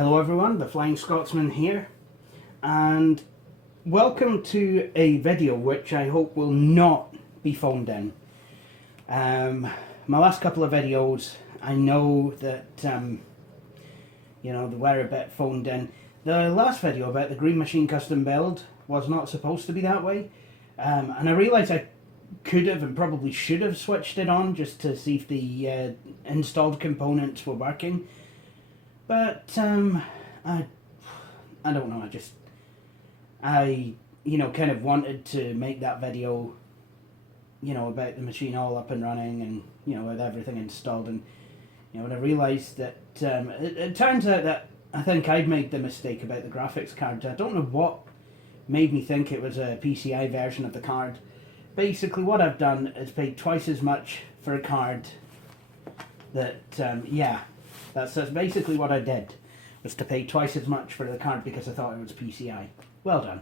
Hello everyone, the Flying Scotsman here, and welcome to a video which I hope will not be phoned in. My last couple of videos, I know that, they were a bit phoned in. The last video about the Green Machine custom build was not supposed to be that way, and I realised I could have and probably should have switched it on just to see if the installed components were working. But, I don't know, I kind of wanted to make that video, about the machine all up and running and, with everything installed. And, when I realised that, it turns out that I think I'd made the mistake about the graphics card. I don't know what made me think it was a PCI version of the card. Basically, what I've done is paid twice as much for a card that, That's basically what I did, was to pay twice as much for the card because I thought it was PCI. Well done.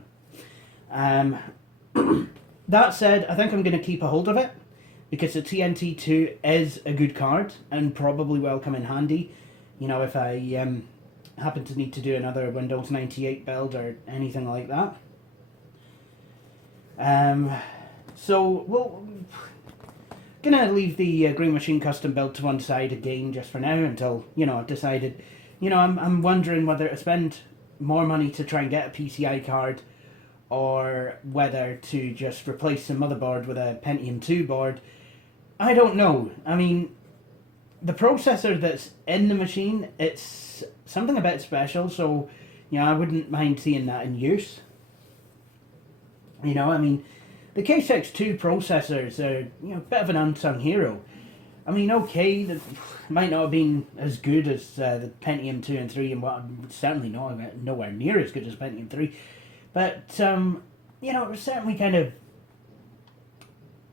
That said, I think I'm going to keep a hold of it, because the TNT2 is a good card, and probably will come in handy, if I happen to need to do another Windows 98 build or anything like that. So, we'll gonna leave the Green Machine custom build to one side again just for now until, I've decided, I'm wondering whether to spend more money to try and get a PCI card or whether to just replace the motherboard with a Pentium 2 board. I don't know. I mean, the processor that's in the machine, it's something a bit special, so, I wouldn't mind seeing that in use. The K62 processors are, a bit of an unsung hero. I mean, okay, it might not have been as good as the Pentium 2 and 3, and certainly nowhere near as good as Pentium 3, but, it was certainly kind of,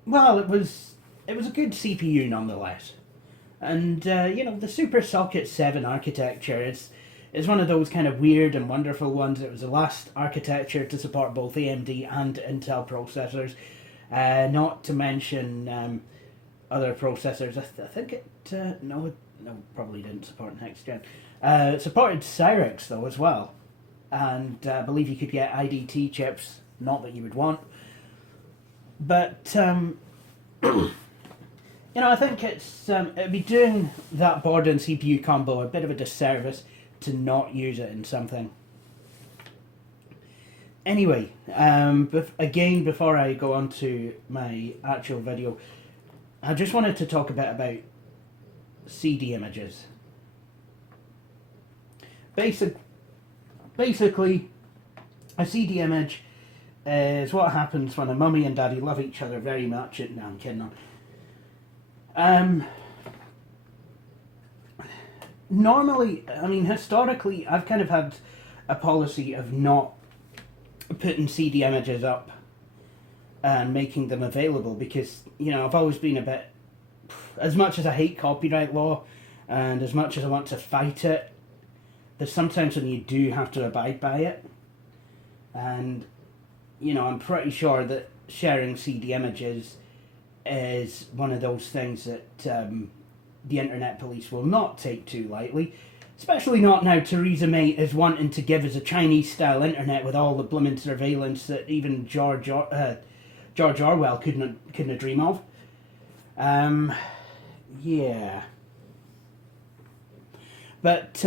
well, it was a good CPU nonetheless. And, the Super Socket 7 architecture is one of those kind of weird and wonderful ones. It was the last architecture to support both AMD and Intel processors, not to mention other processors. I think it, no, probably didn't support next gen. It supported Cyrix though as well, and I believe you could get IDT chips, not that you would want. But, I think it'd be doing that board and CPU combo a bit of a disservice to not use it in something. Anyway, again, before I go on to my actual video, I just wanted to talk a bit about CD images. Basically, a CD image is what happens when a mummy and daddy love each other very much. No, I'm kidding. Normally, historically, I've kind of had a policy of not putting CD images up and making them available because, I've always been a bit, as much as I hate copyright law and as much as I want to fight it, there's sometimes when you do have to abide by it. And, I'm pretty sure that sharing CD images is one of those things that the internet police will not take too lightly, especially not now Theresa May is wanting to give us a Chinese-style internet with all the blooming surveillance that even George Orwell couldn't dream of. Yeah. But,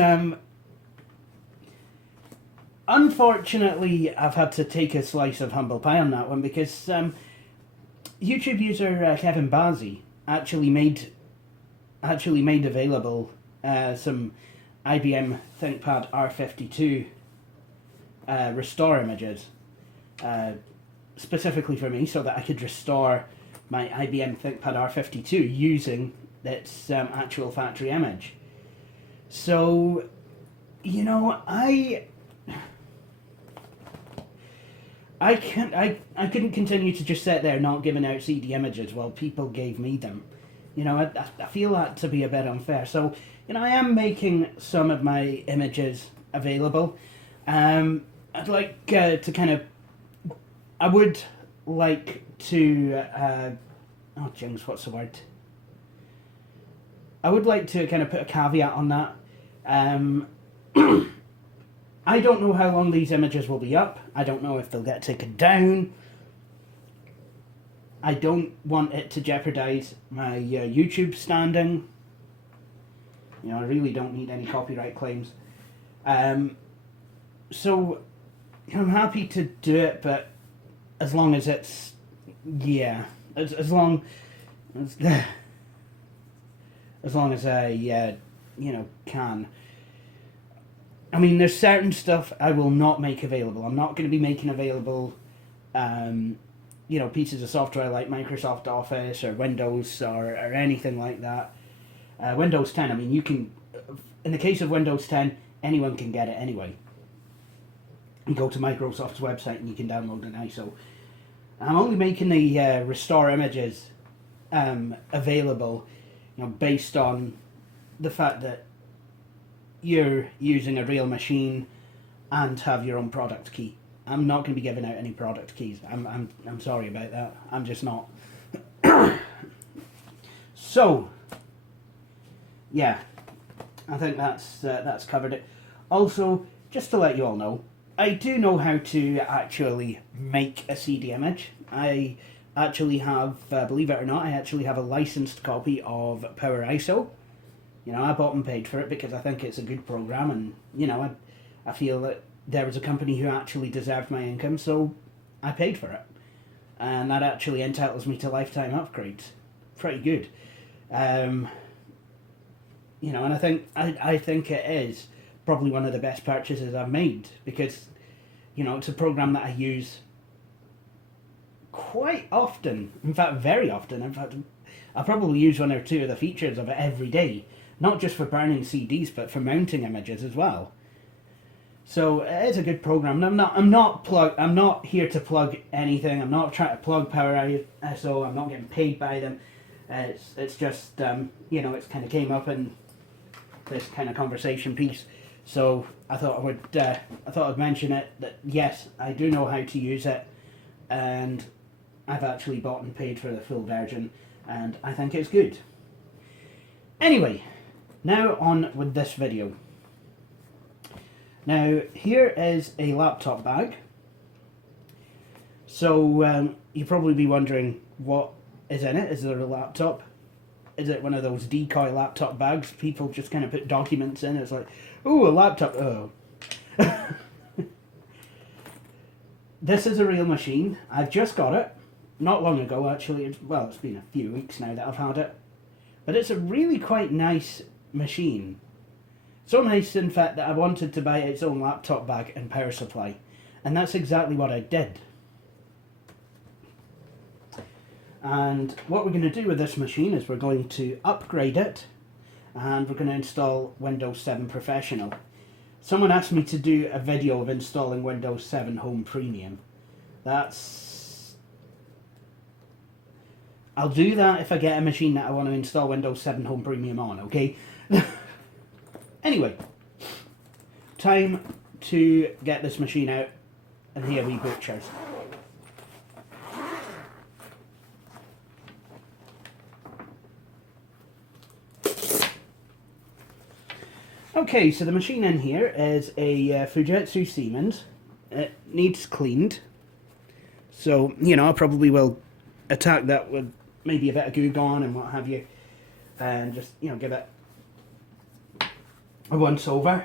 unfortunately, I've had to take a slice of humble pie on that one because YouTube user Kevin Bazzi actually made available some IBM ThinkPad R52 restore images, specifically for me, so that I could restore my IBM ThinkPad R52 using its actual factory image. So, I couldn't continue to just sit there not giving out CD images while people gave me them. I feel that to be a bit unfair. So, I am making some of my images available. I'd like to kind of... I would like to... oh, James, what's the word? I would like to kind of put a caveat on that. I don't know how long these images will be up. I don't know if they'll get taken down. I don't want it to jeopardize my YouTube standing. You know, I really don't need any copyright claims. So I'm happy to do it, but as long as it's, yeah, as long as I, you know, can. I mean, there's certain stuff I will not make available. I'm not going to be making available, you know, pieces of software like Microsoft Office or Windows or anything like that. Windows 10, I mean, you can, in the case of Windows 10, anyone can get it anyway. You go to Microsoft's website and you can download an ISO. I'm only making the restore images available, you know, based on the fact that you're using a real machine and have your own product key. I'm not going to be giving out any product keys. I'm sorry about that. I'm just not. So, yeah, I think that's covered it. Also, just to let you all know, I do know how to actually make a CD image. I actually have, believe it or not, I actually have a licensed copy of Power ISO. You know, I bought and paid for it because I think it's a good program, and, you know, I feel that there was a company who actually deserved my income, so I paid for it. And that actually entitles me to lifetime upgrades. Pretty good. You know, and I think it is probably one of the best purchases I've made, because, you know, it's a program that I use quite often. In fact, very often. In fact, I probably use one or two of the features of it every day. Not just for burning CDs, but for mounting images as well. So it is a good program. And I'm not here to plug anything. I'm not trying to plug Power ISO. I'm not getting paid by them. It's just you know, it's kind of came up in this kind of conversation piece. So I thought I'd mention it, that yes, I do know how to use it, and I've actually bought and paid for the full version, and I think it's good. Anyway, now on with this video. Now, here is a laptop bag. So you'll probably be wondering, what is in it? Is there a laptop? Is it one of those decoy laptop bags people just kind of put documents in? It's like, ooh, a laptop. Oh. This is a real machine. I've just got it. Not long ago, actually. It's been a few weeks now that I've had it. But it's a really quite nice machine. So nice, in fact, that I wanted to buy its own laptop bag and power supply. And that's exactly what I did. And what we're going to do with this machine is we're going to upgrade it, and we're going to install Windows 7 Professional. Someone asked me to do a video of installing Windows 7 Home Premium. I'll do that if I get a machine that I want to install Windows 7 Home Premium on, okay? Anyway, time to get this machine out, and here we butchers. Okay, so the machine in here is a Fujitsu Siemens. It needs cleaned. So, you know, I probably will attack that with maybe a bit of Goo Gone and what have you. And just, you know, give it a once over.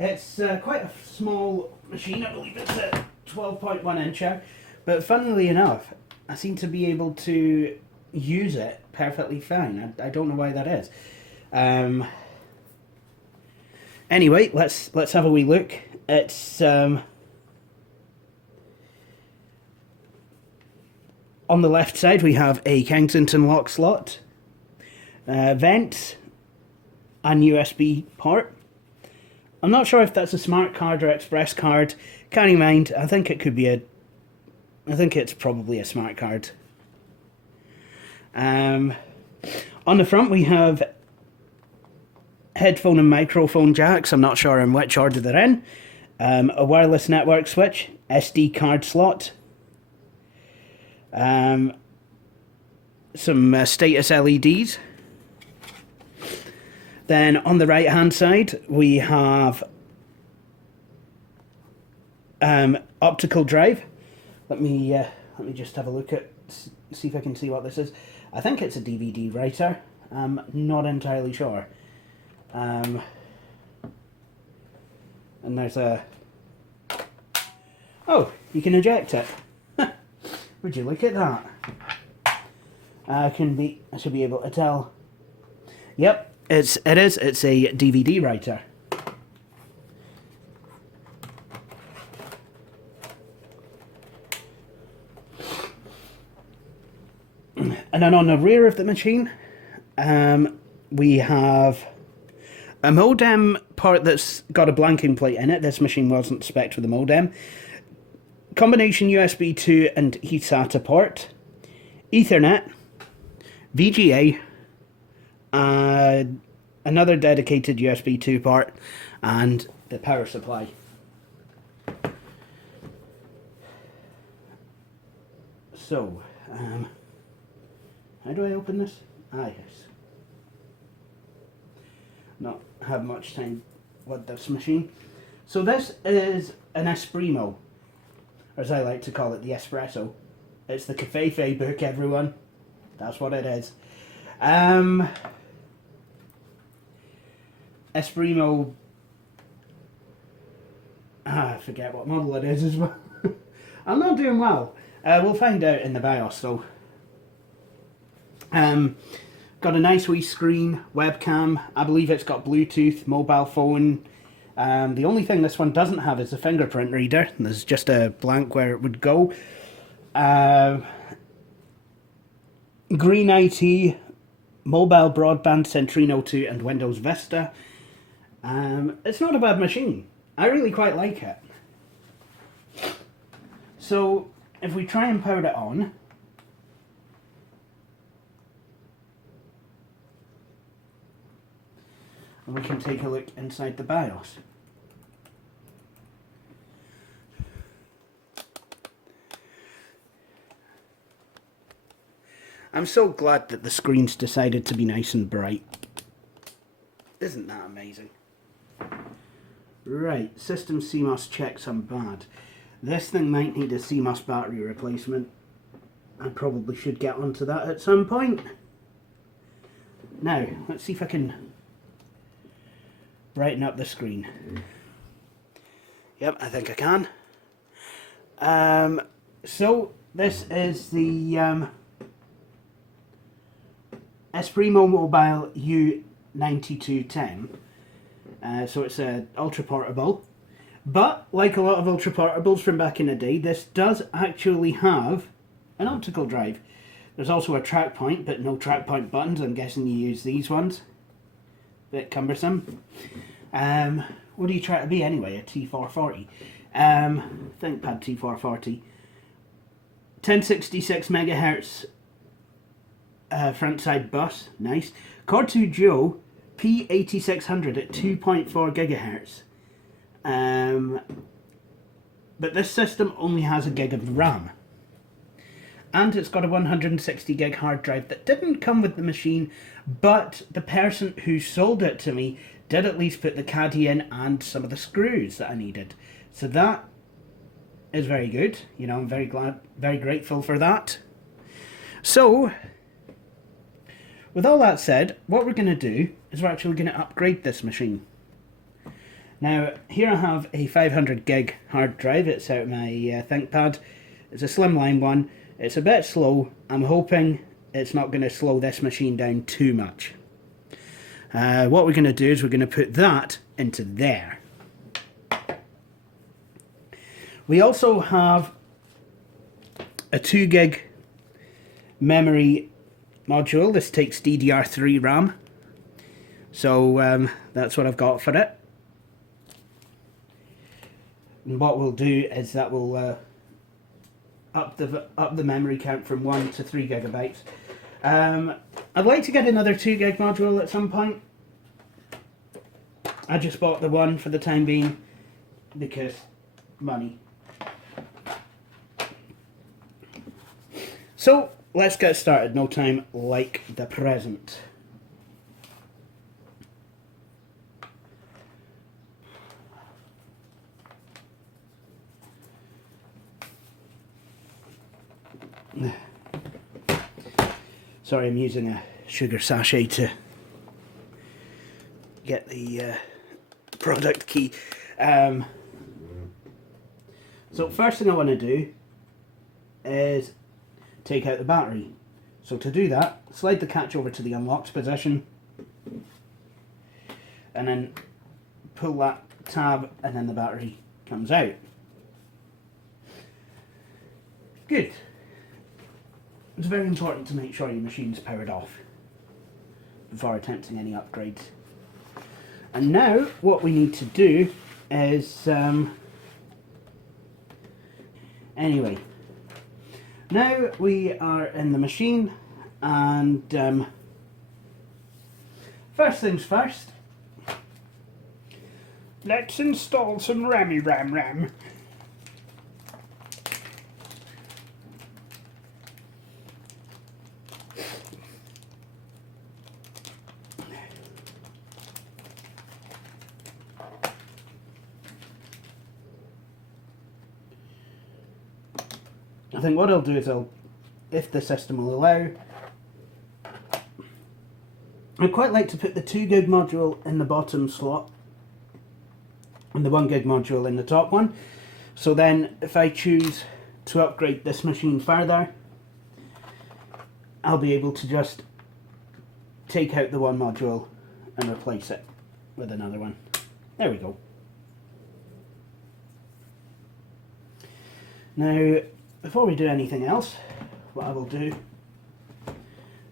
It's quite a small machine. I believe it's a 12.1 incher. But funnily enough, I seem to be able to use it perfectly fine. I don't know why that is. Anyway, let's have a wee look. It's on the left side we have a Kensington lock slot, vents, and USB port. I'm not sure if that's a smart card or express card. Can't mind. I think it could be I think it's probably a smart card. On the front we have headphone and microphone jacks. I'm not sure in which order they're in. A wireless network switch, SD card slot, some status LEDs. Then on the right hand side we have Optical Drive. Let me just have a look at, see if I can see what this is. I think it's a DVD writer. I'm not entirely sure. And there's a... Oh, you can eject it. Would you look at that? I should be able to tell. Yep, it's a DVD writer. And then on the rear of the machine, we have a modem part that's got a blanking plate in it. This machine wasn't spec'd for the modem. Combination USB 2 and eSATA port, Ethernet, VGA, another dedicated USB 2 port, and the power supply. So, how do I open this? Ah, yes. Not have much time with this machine. So this is an Esprimo, or as I like to call it, the Espresso. It's the Cafefe book, everyone. That's what it is. Esprimo. I forget what model it is as well. I'm not doing well. We'll find out in the BIOS though. Got a nice wee screen, webcam. I believe it's got Bluetooth, mobile phone. The only thing this one doesn't have is a fingerprint reader. There's just a blank where it would go. Green IT, mobile broadband, Centrino 2 and Windows Vista. It's not a bad machine. I really quite like it. So if we try and power it on, and we can take a look inside the BIOS. I'm so glad that the screen's decided to be nice and bright. Isn't that amazing? Right, system CMOS checks I'm bad. This thing might need a CMOS battery replacement. I probably should get onto that at some point. Now, let's see if I can brighten up the screen. Yep, I think I can. So this is the Esprimo Mobile U9210. So it's a ultra portable, but like a lot of ultra portables from back in the day, this does actually have an optical drive. There's also a track point, but no track point buttons. I'm guessing you use these ones. Bit cumbersome. What do you try to be anyway? A T440. ThinkPad T440. 1066 megahertz front side bus. Nice. Core 2 Duo P8600 at 2.4 gigahertz. But this system only has a gig of RAM. And it's got a 160 gig hard drive that didn't come with the machine, but the person who sold it to me did at least put the caddy in and some of the screws that I needed. So that is very good. You know, I'm very glad, very grateful for that. So, with all that said, what we're going to do is we're actually going to upgrade this machine. Now, here I have a 500 gig hard drive. It's out of my ThinkPad. It's a slimline one. It's a bit slow. I'm hoping it's not going to slow this machine down too much. What we're going to do is we're going to put that into there. We also have a 2 gig memory module. This takes DDR3 RAM. So that's what I've got for it. And what we'll do is that we'll up the memory count from 1 to 3 gigabytes. I'd like to get another 2 gig module at some point. I just bought the one for the time being because money. So let's get started. No time like the present. Sorry, I'm using a sugar sachet to get the product key. So first thing I want to do is take out the battery. So to do that, slide the catch over to the unlocked position and then pull that tab and then the battery comes out. Good. It's very important to make sure your machine's powered off before attempting any upgrades. And now what we need to do is anyway, now we are in the machine, and first things first, let's install some RAM. I think what I'll do is if the system will allow, I'd quite like to put the 2 gig module in the bottom slot and the 1 gig module in the top one. So then if I choose to upgrade this machine further, I'll be able to just take out the 1 module and replace it with another one. There we go. Now, before we do anything else, what I will do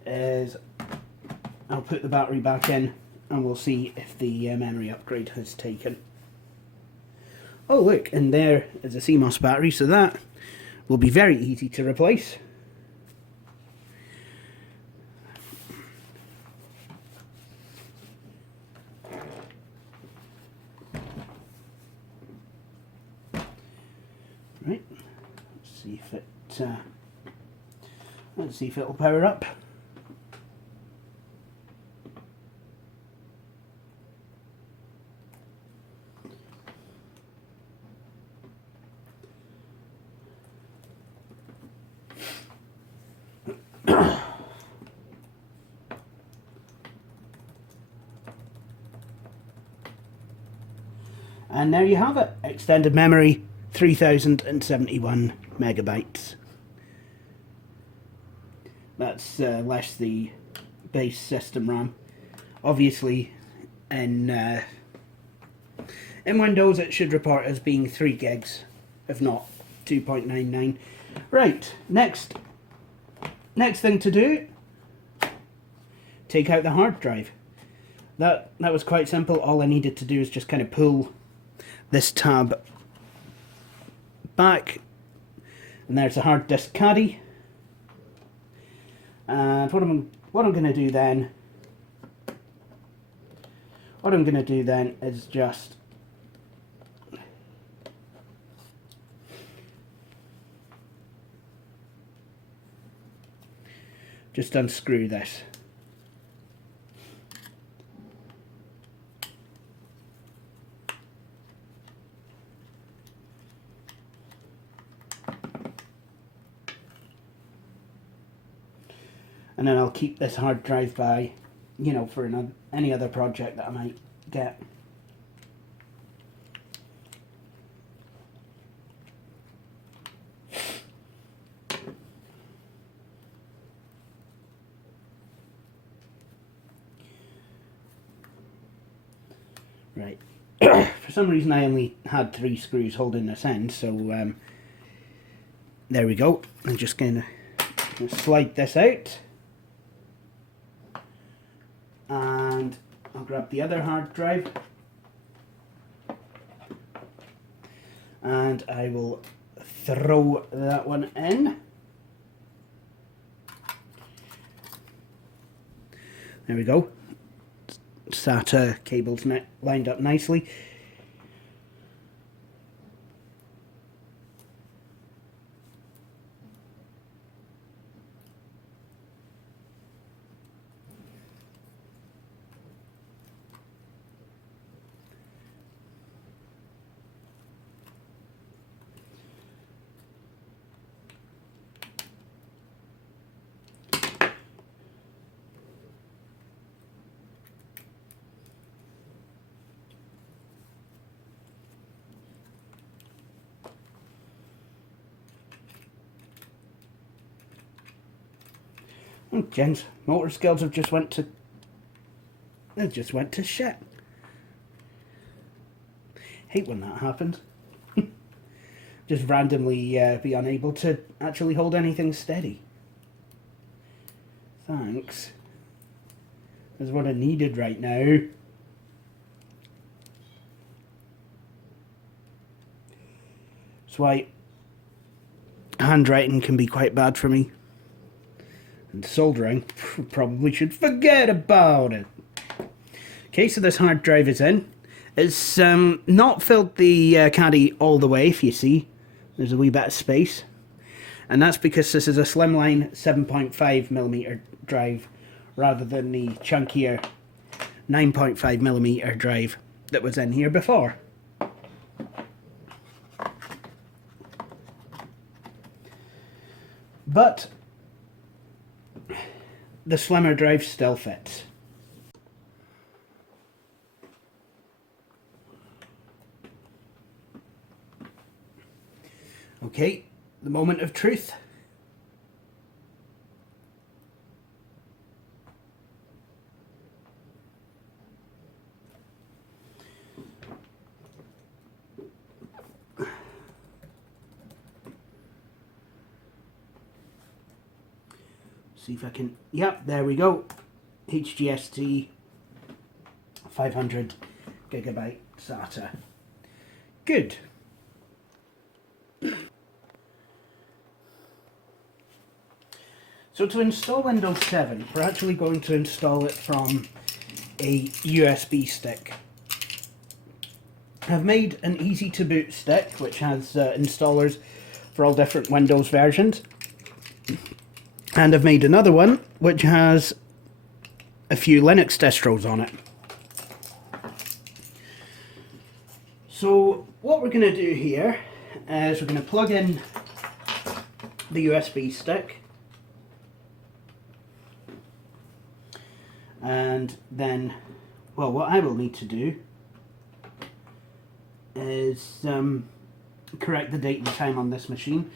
is I'll put the battery back in and we'll see if the memory upgrade has taken. Oh look, and there is a CMOS battery, so that will be very easy to replace. Right, let's see if it'll power up. And there you have it, extended memory 3071 megabytes. That's less the base system RAM. Obviously in Windows it should report as being 3 gigs, if not 2.99. Right, next thing to do, take out the hard drive. That was quite simple. All I needed to do is just kind of pull this tab back, and there's a hard disk caddy. And what I'm going to do then is just unscrew this. And then I'll keep this hard drive by, you know, for any other project that I might get. Right. For some reason I only had 3 screws holding this end, so there we go. I'm just going to slide this out. And I'll grab the other hard drive and I will throw that one in. There we go. SATA cables lined up nicely. Oh, Jen's motor skills have just went to... They just went to shit. Hate when that happens. Just randomly be unable to actually hold anything steady. Thanks. That's what I needed right now. That's why handwriting can be quite bad for me. And soldering, probably should forget about it. Okay, so this hard drive is in. It's not filled the caddy all the way, if you see. There's a wee bit of space. And that's because this is a slimline 7.5mm drive rather than the chunkier 9.5mm drive that was in here before. But the slimmer drive still fits. Okay, the moment of truth. See if I can, yep, there we go. HGST 500 gigabyte SATA. Good. So to install Windows 7, we're actually going to install it from a USB stick. I've made an easy to boot stick which has installers for all different Windows versions. And I've made another one which has a few Linux distros on it. So what we're going to do here is we're going to plug in the USB stick. And then, well, what I will need to do is correct the date and time on this machine.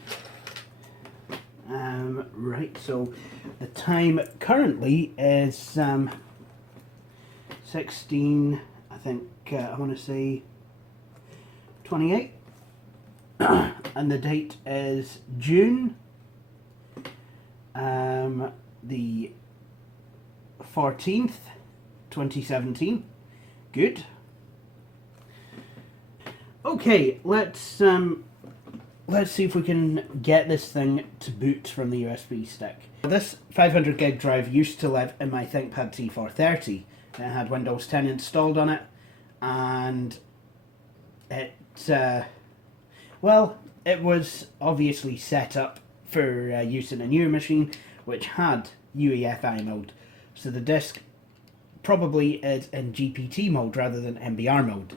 Right, so the time currently is 16, I think, I want to say 28. And the date is June the 14th, 2017. Good. Okay, let's see if we can get this thing to boot from the USB stick. This 500 gig drive used to live in my ThinkPad T430. It had Windows 10 installed on it, and it well, it was obviously set up for use in a newer machine which had UEFI mode. So the disk probably is in GPT mode rather than MBR mode.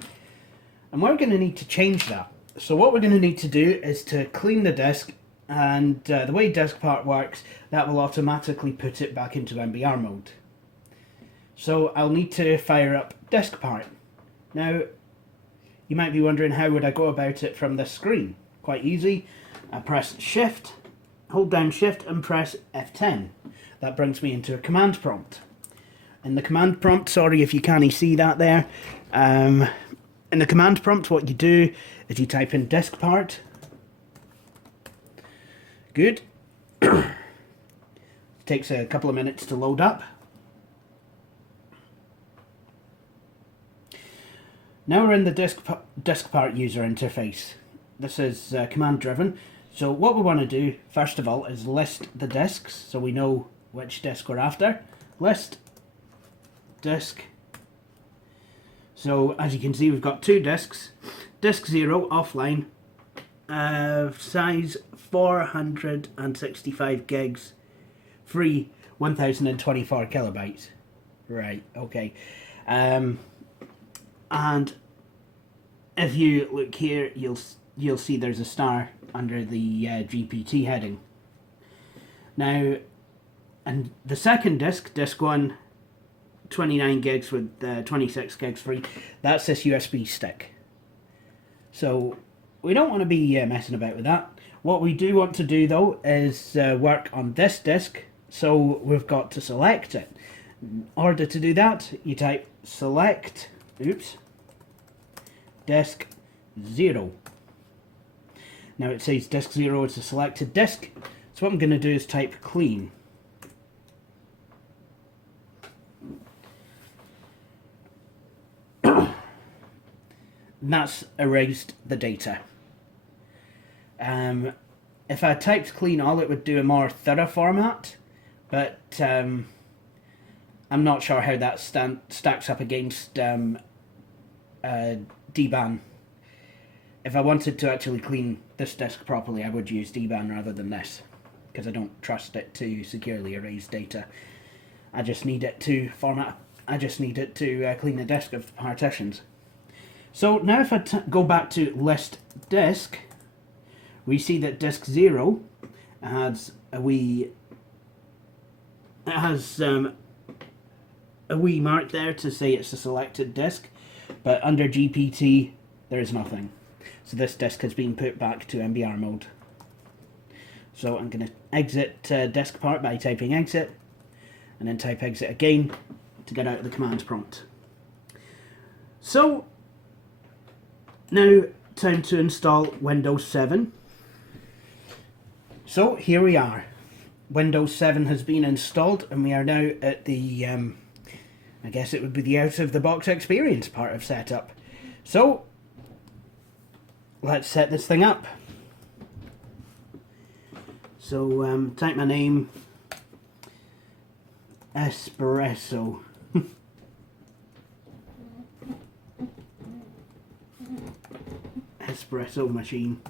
And we're going to need to change that. So what we're going to need to do is to clean the disk, and the way DiskPart works, that will automatically put it back into MBR mode. So I'll need to fire up DiskPart. Now, you might be wondering how would I go about it from this screen? Quite easy. I press Shift, hold down Shift and press F10. That brings me into a command prompt. In the command prompt, sorry if you can't see that there, in the command prompt what you do is you type in DiskPart. Good. Takes a couple of minutes to load up. Now we're in the DiskPart user interface. This is command driven. So what we want to do first of all is list the disks so we know which disk we're after. List disk. So as you can see, we've got two disks. Disk 0 offline, size 465 gigs, free 1024 kilobytes. Right, okay. And if you look here, you'll see there's a star under the GPT heading. Now, and the second disk, disk 1, 29 gigs with 26 gigs free, that's this USB stick. So we don't want to be messing about with that. What we do want to do though is work on this disk So we've got to select it. In order to do that, you type select, disk 0. Now it says disk 0 is a selected disk, so what I'm going to do is type clean. And that's erased the data. If I typed clean all, it would do a more thorough format, but I'm not sure how that stacks up against dban. If I wanted to actually clean this disk properly, I would use dban rather than this, because I don't trust it to securely erase data. I just need it to format. I just need it to clean the disk of partitions. So now if I go back to list disk, we see that disk 0 has a wee mark there to say it's a selected disk, but under GPT there is nothing. So this disk has been put back to MBR mode. So I'm going to exit disk part by typing exit, and then type exit again to get out of the command prompt. So now time to install Windows 7. So here we are. Windows 7 has been installed, and we are now at the I guess it would be the out of the box experience part of setup. So let's set this thing up. So type my name, Espresso. Espresso machine.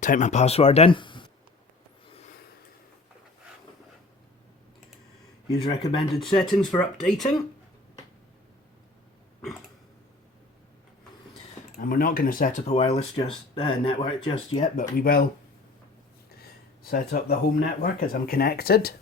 Type my password in. Use recommended settings for updating. And we're not going to set up a wireless network just yet, but we will set up the home network as I'm connected.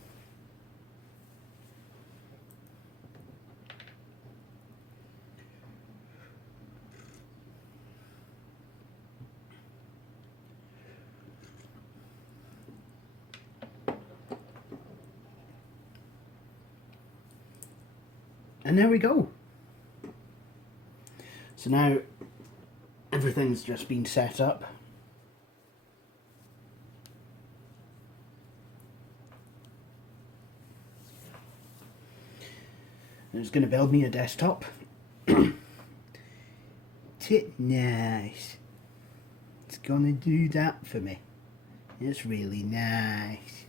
And there we go. So now everything's just been set up. And it's going to build me a desktop. Nice. It's going to do that for me. It's really nice.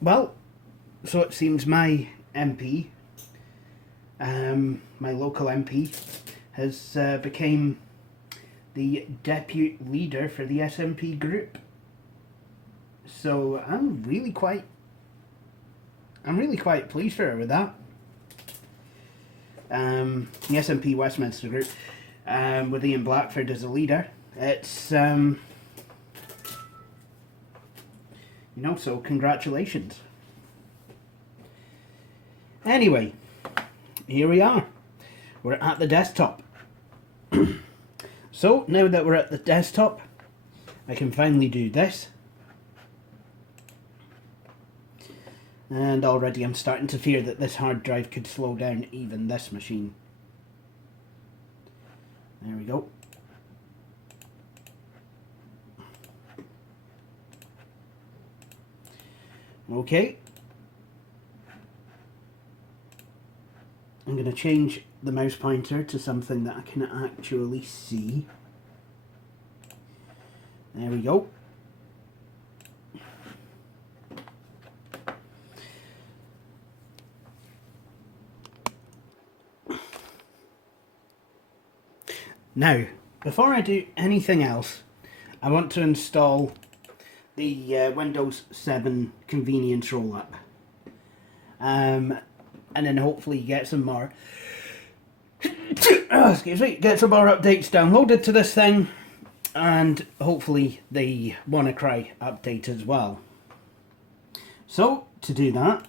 Well, so it seems my MP, my local MP, has became the deputy leader for the SMP group. So I'm really quite pleased for her with that. The SMP Westminster group, with Ian Blackford as a leader. It's you know, so congratulations. Anyway, here we are. We're at the desktop. So now that we're at the desktop, I can finally do this. And already I'm starting to fear that this hard drive could slow down even this machine. There we go. Okay. I'm going to change the mouse pointer to something that I can actually see. There we go. Now, before I do anything else, I want to install the Windows 7 convenience roll-up. And then hopefully get some more excuse me, get some more updates downloaded to this thing, and hopefully the WannaCry update as well. So to do that,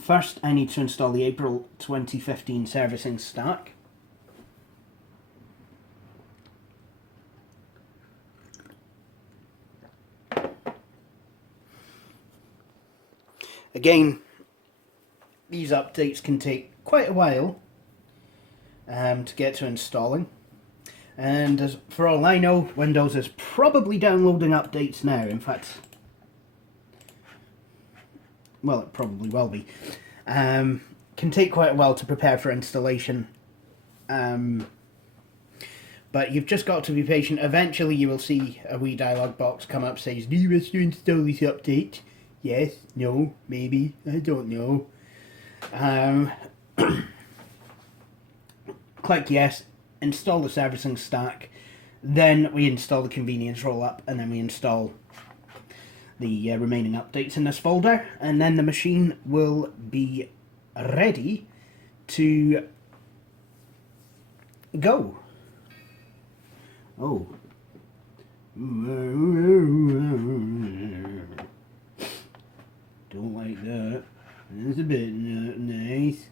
first I need to install the April 2015 servicing stack. Again, these updates can take quite a while to get to installing, and as for all I know, Windows is probably downloading updates now. In fact, well, it probably will be. Can take quite a while to prepare for installation, but you've just got to be patient. Eventually you will see a wee dialog box come up, says, do you wish to install this update? Yes, no, maybe, I don't know. Click yes, install the servicing stack, then we install the convenience roll-up, and then we install the remaining updates in this folder, and then the machine will be ready to go. Oh. Don't like that. That's a bit nice.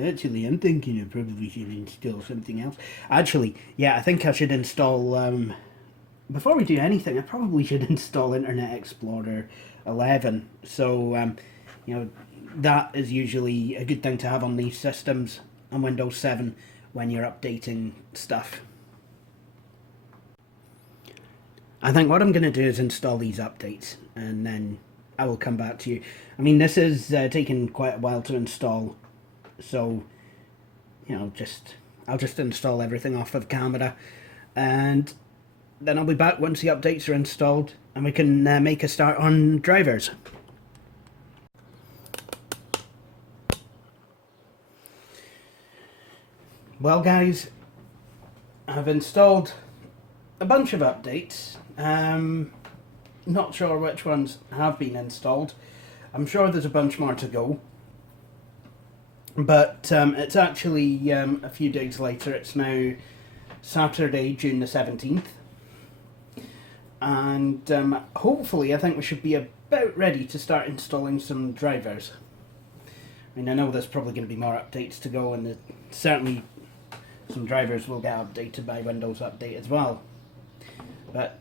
Actually, I'm thinking I probably should install something else. Actually, yeah, I think I should install, before we do anything, I probably should install Internet Explorer 11. So, you know, that is usually a good thing to have on these systems on Windows 7 when you're updating stuff. I think what I'm going to do is install these updates, and then I will come back to you. I mean, this is taking quite a while to install, so, you know, I'll just install everything off of camera, and then I'll be back once the updates are installed, and we can make a start on drivers. Well guys, I've installed a bunch of updates. Not sure which ones have been installed. I'm sure there's a bunch more to go. But it's actually a few days later. It's now Saturday, June the 17th. And hopefully I think we should be about ready to start installing some drivers. I mean, I know there's probably going to be more updates to go, and certainly some drivers will get updated by Windows Update as well. But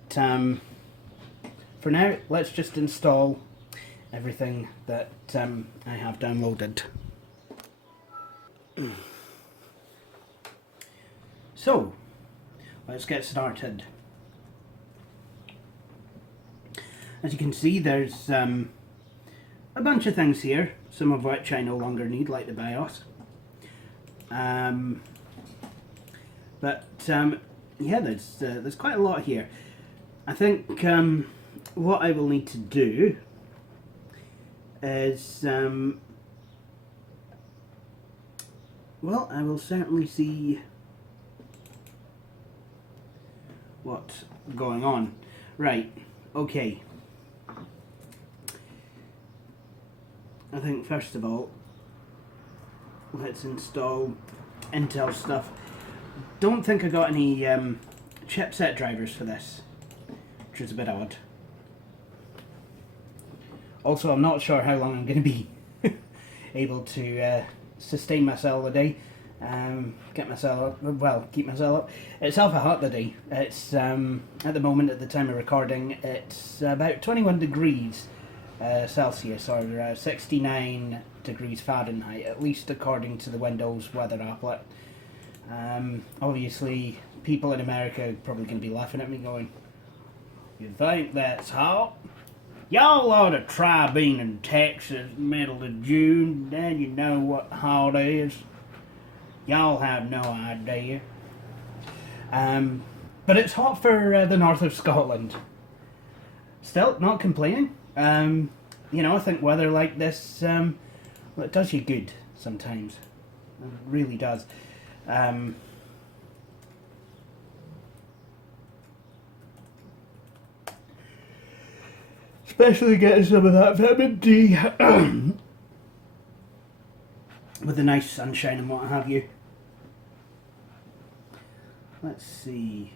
for now, let's just install everything that I have downloaded. So, let's get started. As you can see, there's a bunch of things here, some of which I no longer need, like the BIOS. Yeah, there's quite a lot here. I think what I will need to do is, well, I will certainly see what's going on. Right, okay. I think first of all, let's install Intel stuff. Don't think I got any chipset drivers for this, which is a bit odd. Also, I'm not sure how long I'm going to be able to sustain myself a day. Keep myself up. It's alpha hot today. It's at the moment, at the time of recording, it's about 21 degrees Celsius, or 69 degrees Fahrenheit, at least according to the Windows weather applet. Obviously, people in America are probably going to be laughing at me going, "You think that's hot? Y'all ought to try being in Texas middle of June, then you know what hot is. Y'all have no idea." But it's hot for the north of Scotland. Still, not complaining. You know, I think weather like this, well, it does you good sometimes. It really does. Especially getting some of that vitamin D with the nice sunshine and what have you. Let's see.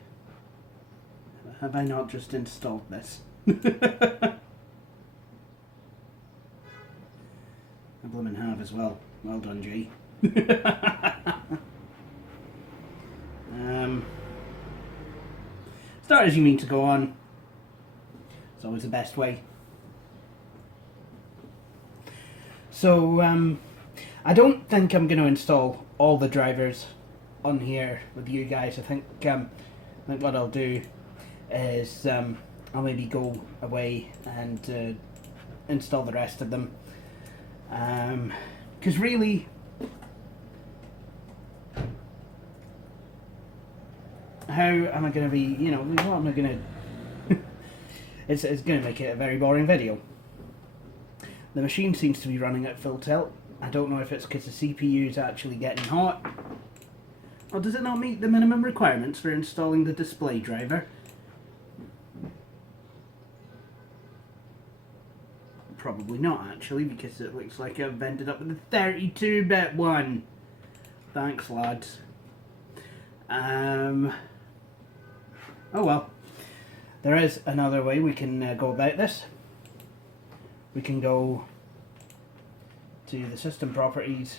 Have I not just installed this? I blooming have as well. Well done, Jay. Start as you mean to go on. It's always the best way. So, I don't think I'm going to install all the drivers on here with you guys. I think what I'll do is I'll maybe go away and install the rest of them. Because really, how am I going to be, you know, what am I going to... it's going to make it a very boring video. The machine seems to be running at full tilt. I don't know if it's because the CPU is actually getting hot. Or does it not meet the minimum requirements for installing the display driver? Probably not, actually, because it looks like I've ended up with a 32-bit one. Thanks, lads. Oh well. There is another way we can go about this. We can go to the system properties.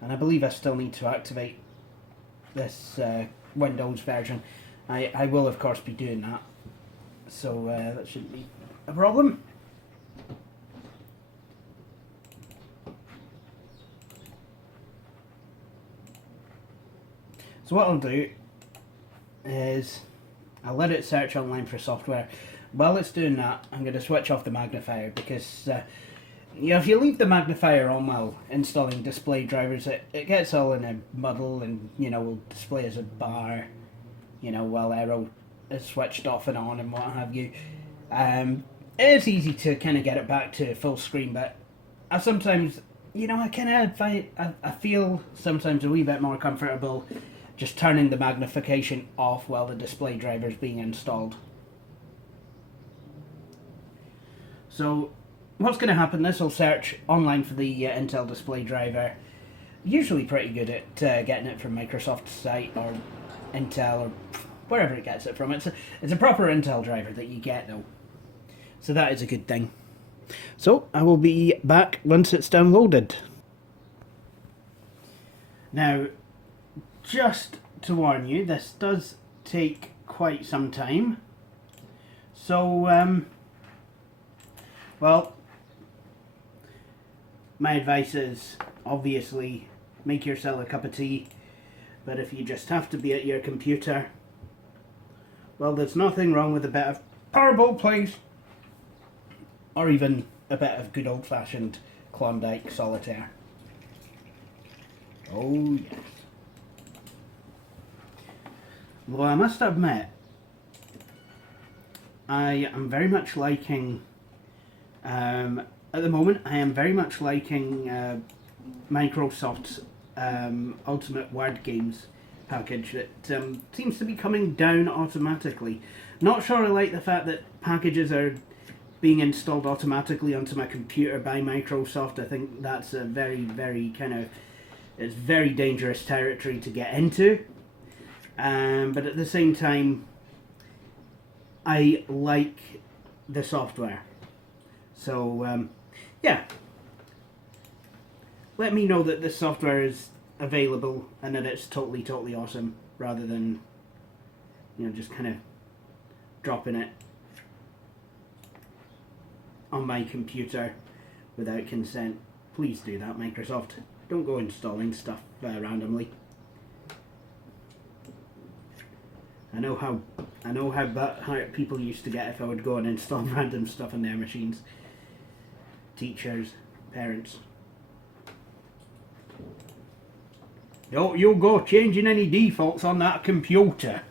And I believe I still need to activate this Windows version. I will, of course, be doing that. So that shouldn't be a problem. So what I'll do is I'll let it search online for software. While it's doing that, I'm going to switch off the magnifier because you know, if you leave the magnifier on while installing display drivers, it gets all in a muddle and, you know, will display as a bar, you know, while Aero is switched off and on and what have you. It is easy to kind of get it back to full screen, but I sometimes, you know, I kind of find, I feel sometimes a wee bit more comfortable just turning the magnification off while the display driver is being installed. So what's going to happen, this will search online for the Intel display driver. Usually pretty good at getting it from Microsoft's site or Intel or wherever it gets it from. It's a proper Intel driver that you get though. So that is a good thing. So I will be back once it's downloaded. Now, just to warn you, this does take quite some time. So, well, my advice is obviously make yourself a cup of tea, but if you just have to be at your computer, well, there's nothing wrong with a bit of Powerball, please, or even a bit of good old-fashioned Klondike solitaire. Oh yes. Well, I must admit, I am very much liking, at the moment, I am very much liking Microsoft's Ultimate Word Games package that seems to be coming down automatically. Not sure I like the fact that packages are being installed automatically onto my computer by Microsoft. I think that's a very, very kind of, it's very dangerous territory to get into. But at the same time, I like the software. So, yeah. Let me know that this software is available and that it's totally, totally awesome, rather than, you know, just kind of dropping it on my computer without consent. Please do that, Microsoft. Don't go installing stuff randomly. I know how hurt people used to get if I would go and install random stuff on their machines. Teachers, parents. Don't you go changing any defaults on that computer.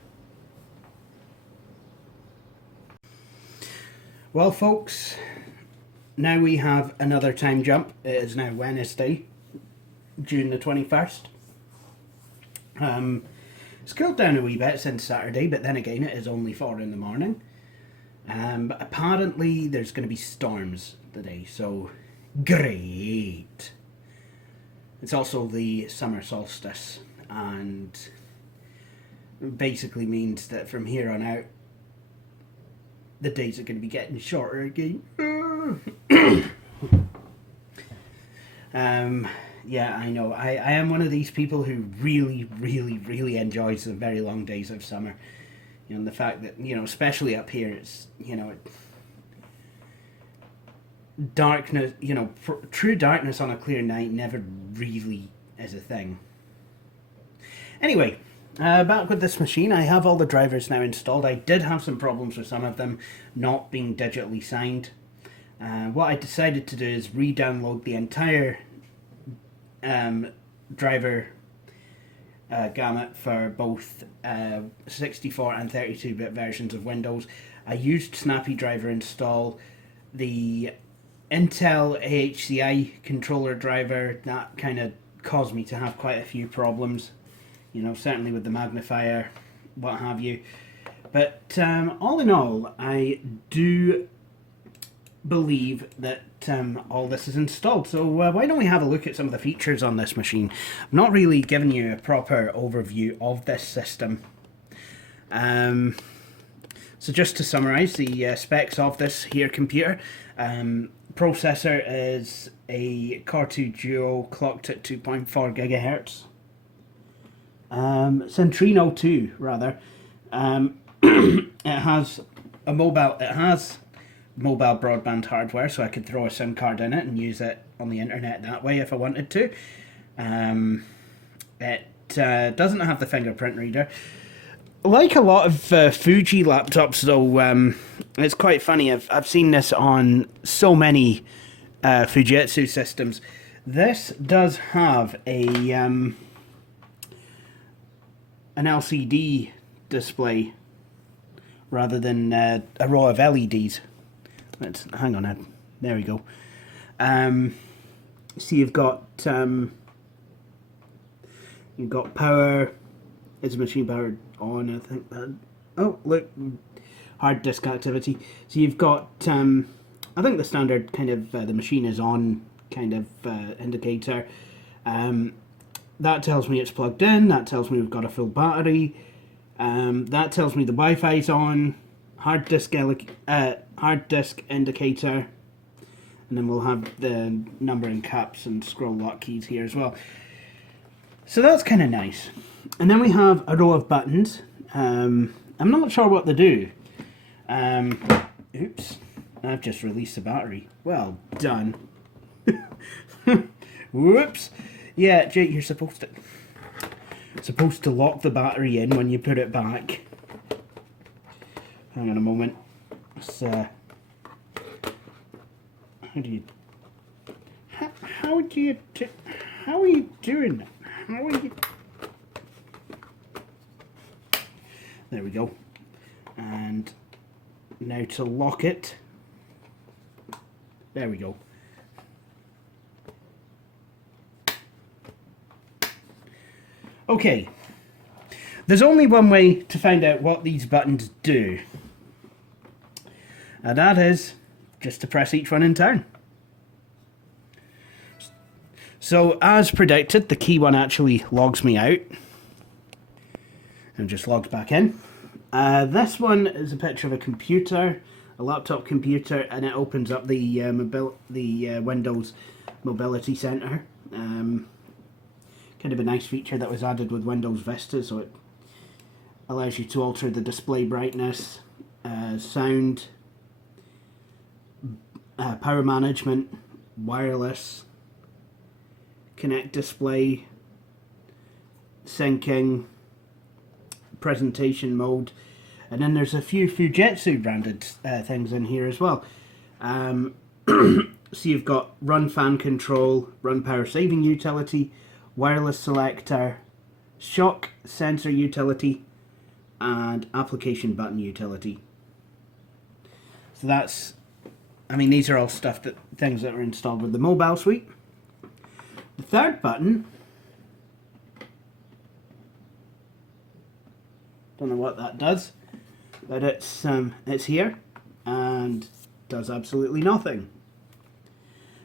Well, folks, now we have another time jump. It is now Wednesday, June the 21st. It's cooled down a wee bit since Saturday, but then again it is only 4 in the morning. But apparently there's going to be storms today, so great. It's also the summer solstice, and basically means that from here on out the days are going to be getting shorter again. Yeah, I know. I am one of these people who really enjoys the very long days of summer. You know, the fact that, you know, especially up here, it's, you know, darkness, you know, true darkness on a clear night never really is a thing. Anyway, back with this machine. I have all the drivers now installed. I did have some problems with some of them not being digitally signed. What I decided to do is re-download the entire driver gamut for both 64 and 32-bit versions of Windows. I used Snappy Driver install, the Intel AHCI controller driver. That kind of caused me to have quite a few problems, you know, certainly with the magnifier, what have you. But all in all, I do believe that all this is installed. So why don't we have a look at some of the features on this machine? I'm not really giving you a proper overview of this system. So just to summarize the specs of this here computer, processor is a Core 2 Duo clocked at 2.4 gigahertz. Centrino 2 rather. It has mobile broadband hardware, so I could throw a SIM card in it and use it on the internet that way if I wanted to. It doesn't have the fingerprint reader. Like a lot of Fuji laptops, though, it's quite funny. I've seen this on so many Fujitsu systems. This does have a an LCD display rather than a row of LEDs. Hang on, Ed. There we go. So you've got power. Is the machine powered on? I think that. Oh, look, hard disk activity. So you've got I think the standard kind of the machine is on kind of indicator. That tells me it's plugged in. That tells me we've got a full battery. That tells me the Wi-Fi's on. Hard disk indicator, and then we'll have the numbering caps and scroll lock keys here as well. So that's kind of nice. And then we have a row of buttons. I'm not sure what they do. Oops, I've just released the battery. Well done. Whoops. Yeah, Jake, you're supposed to lock the battery in when you put it back. Hang on a moment. How are you doing that? How are you? There we go. And now to lock it. There we go. Okay. There's only one way to find out what these buttons do. And that is just to press each one in turn. So as predicted, the key one actually logs me out and just logs back in. This one is a picture of a computer, a laptop computer, and it opens up the Windows Mobility Center. Kind of a nice feature that was added with Windows Vista, so it allows you to alter the display brightness, sound, power management, wireless, connect display, syncing, presentation mode, and then there's a few Fujitsu branded things in here as well. So you've got run fan control, run power saving utility, wireless selector, shock sensor utility, and application button utility. So that's, I mean, these are all things that are installed with the mobile suite. The third button Don't know what that does, but it's here and does absolutely nothing.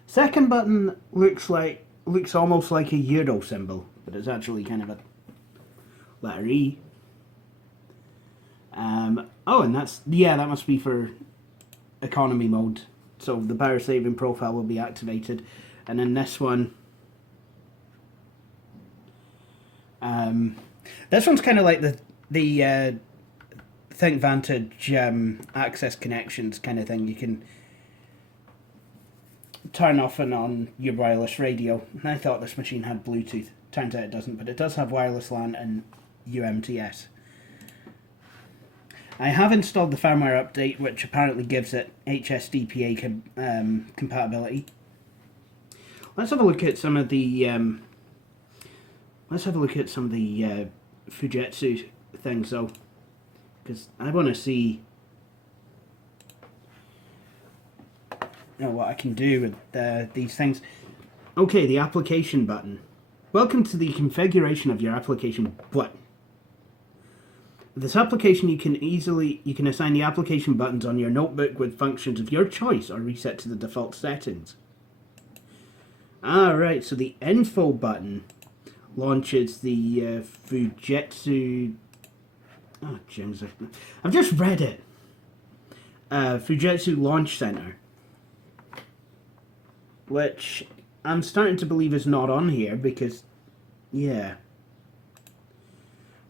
Second button looks almost like a euro symbol, but it's actually kind of a letter E. Oh, and that must be for economy mode. So the power saving profile will be activated, and then this one. This one's kind of like the Think Vantage access connections kind of thing. You can turn off and on your wireless radio. And I thought this machine had Bluetooth. Turns out it doesn't, but it does have wireless LAN and UMTS. I have installed the firmware update, which apparently gives it HSDPA compatibility. Let's have a look at some of the Fujitsu things though, because I want to see what I can do with these things. Okay, the application button. Welcome to the configuration of your application button. With this application, you can assign the application buttons on your notebook with functions of your choice or reset to the default settings. Alright, so the info button launches the Fujitsu... Oh, James, I've just read it. Fujitsu Launch Center, which I'm starting to believe is not on here because, yeah.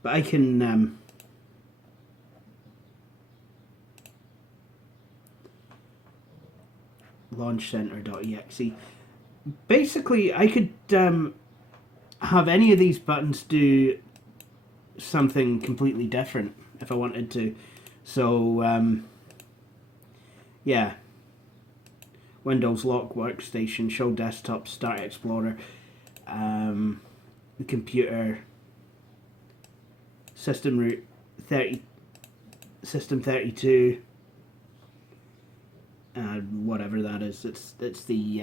But I can... launchcenter.exe. Basically, I could have any of these buttons do something completely different if I wanted to. So, yeah. Windows Lock Workstation, Show Desktop, Start Explorer, the computer, System Root 30, System 32, whatever that is. It's the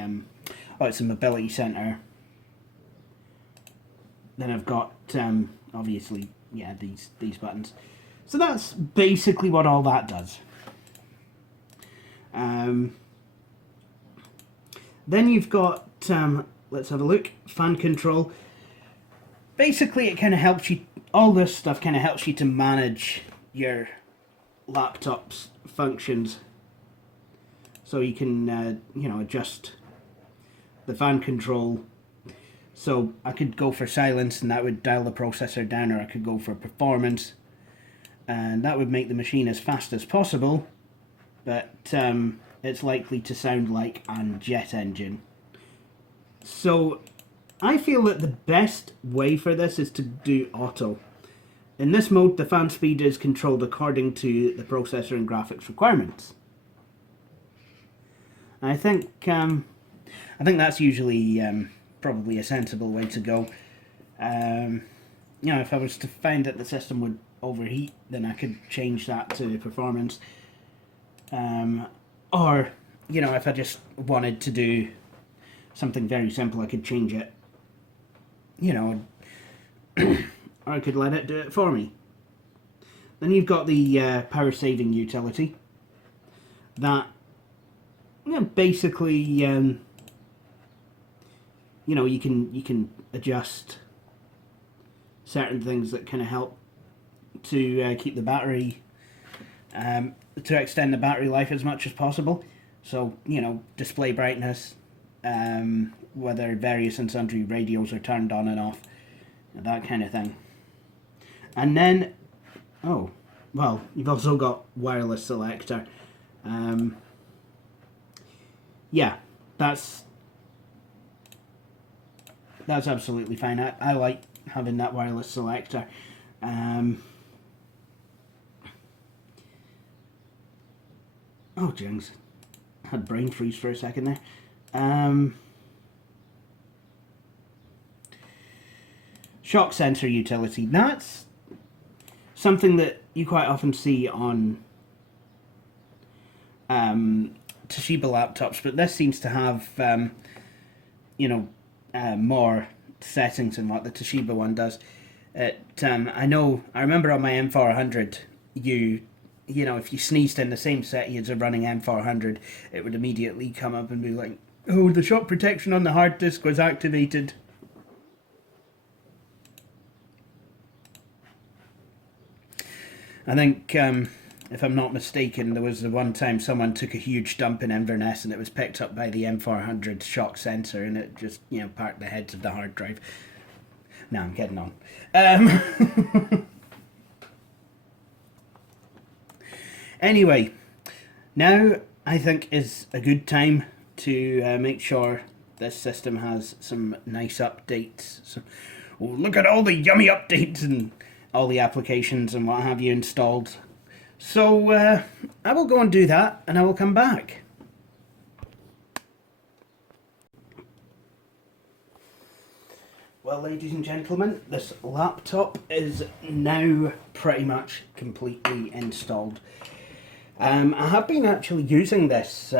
it's a mobility center. Then I've got obviously, yeah, these buttons. So that's basically what all that does. Then you've got let's have a look. Fan control. Basically, it kind of helps you. All this stuff kind of helps you to manage your laptop's functions. So you can, adjust the fan control. So I could go for silence and that would dial the processor down, or I could go for performance and that would make the machine as fast as possible, but it's likely to sound like a jet engine. So I feel that the best way for this is to do auto. In this mode, the fan speed is controlled according to the processor and graphics requirements. I think that's usually probably a sensible way to go. If I was to find that the system would overheat, then I could change that to performance. Or, if I just wanted to do something very simple, I could change it. Or I could let it do it for me. Then you've got the power saving utility. That basically, you can adjust certain things that kind of help to keep the battery, to extend the battery life as much as possible. So, display brightness, whether various and sundry radios are turned on and off, that kind of thing. And then, you've also got wireless selector. Yeah, that's absolutely fine. I like having that wireless selector. Oh, jinx. Had brain freeze for a second there. Shock sensor utility. That's something that you quite often see on Toshiba laptops, but this seems to have more settings than what the Toshiba one does. I remember on my M400, you know, if you sneezed in the same setting as a running M400, it would immediately come up and be like, oh, the shock protection on the hard disk was activated. I think, if I'm not mistaken, there was the one time someone took a huge dump in Inverness and it was picked up by the M400 shock sensor and it just, you know, parked the heads of the hard drive. No, I'm getting on. Anyway, now I think is a good time to make sure this system has some nice updates. So, oh, look at all the yummy updates and all the applications and what have you installed. So I will go and do that and I will come back. Well, ladies and gentlemen, this laptop is now pretty much completely installed. I have been actually using this,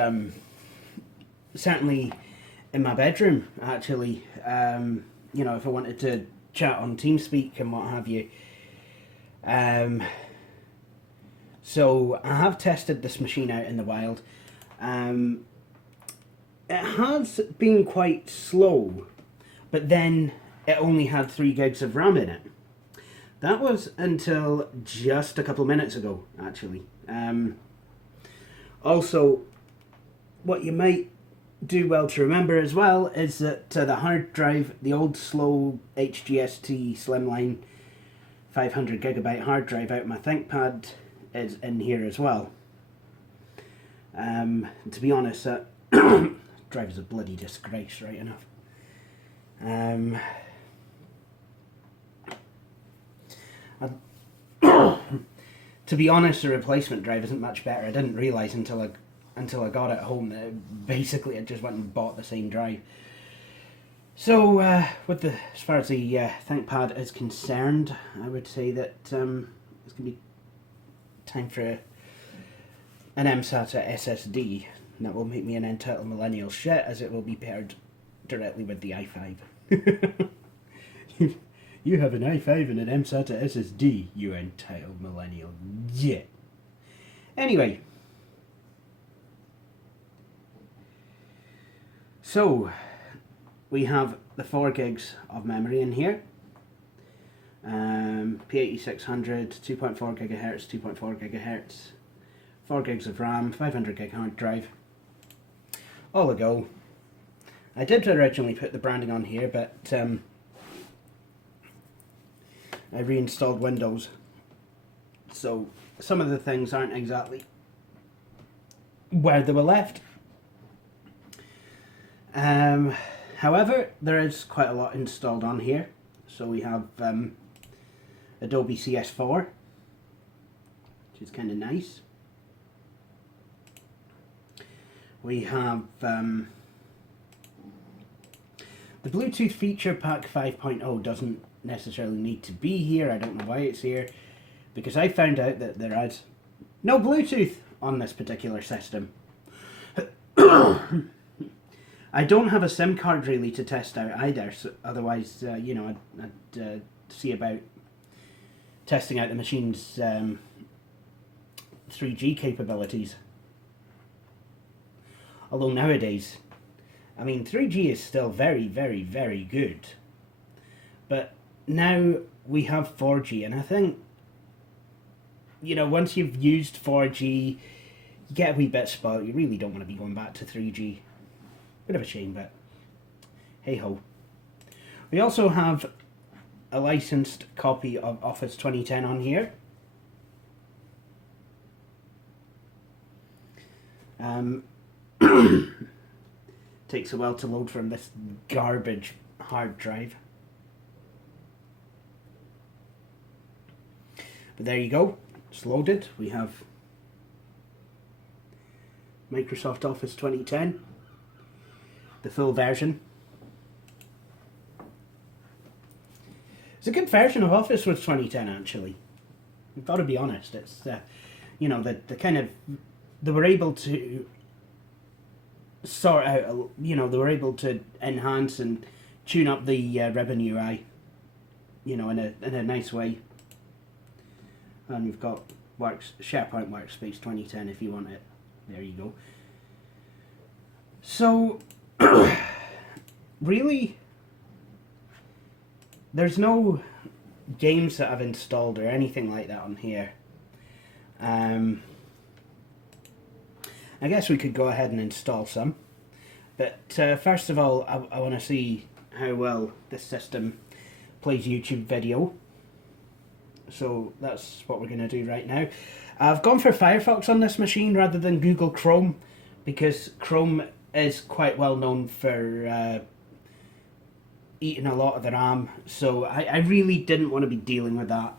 certainly in my bedroom, actually, you know, if I wanted to chat on TeamSpeak and what have you. So I have tested this machine out in the wild. It has been quite slow, but then it only had 3 gigs of RAM in it. That was until just a couple of minutes ago, actually. Also, what you might do well to remember as well is that the hard drive, the old slow HGST Slimline 500 gigabyte hard drive out of my ThinkPad is in here as well. To be honest, that drive is a bloody disgrace, right enough. To be honest, the replacement drive isn't much better. I didn't realise until I got it home that basically I just went and bought the same drive. So, as far as the ThinkPad is concerned, I would say that it's going to be time for an MSATA SSD. And that will make me an entitled millennial shit, as it will be paired directly with the i5. You have an i5 and an MSATA SSD, you entitled millennial. Yeah. Anyway. So, we have the 4 gigs of memory in here. P8600, 2.4 gigahertz, 2.4 gigahertz, 4 gigs of RAM, 500 gig hard drive. All a go. I did originally put the branding on here, but I reinstalled Windows, so some of the things aren't exactly where they were left. However, there is quite a lot installed on here. So we have Adobe CS4, which is kind of nice. We have the Bluetooth feature pack 5.0 doesn't necessarily need to be here. I don't know why it's here, because I found out that there is no Bluetooth on this particular system. I don't have a SIM card really to test out either, so otherwise, you know, I'd see about testing out the machine's 3G capabilities. Although nowadays, I mean, 3G is still very, very, very good. But now we have 4G, and I think, you know, once you've used 4G, you get a wee bit spoiled. You really don't want to be going back to 3G. Bit of a shame, but hey ho. We also have a licensed copy of Office 2010 on here. Takes a while to load from this garbage hard drive. But there you go, it's loaded. We have Microsoft Office 2010. The full version. It's a good version of Office with 2010, actually. I've got to be honest. It's you know, the kind of, they were able to sort out, you know, they were able to enhance and tune up the ribbon UI. you know, in a nice way. And you've got SharePoint Workspace 2010 if you want it. There you go. So, really, there's no games that I've installed or anything like that on here. I guess we could go ahead and install some. But first of all, I want to see how well this system plays YouTube video. So that's what we're going to do right now. I've gone for Firefox on this machine rather than Google Chrome, because Chrome is quite well known for eating a lot of the RAM. So I really didn't want to be dealing with that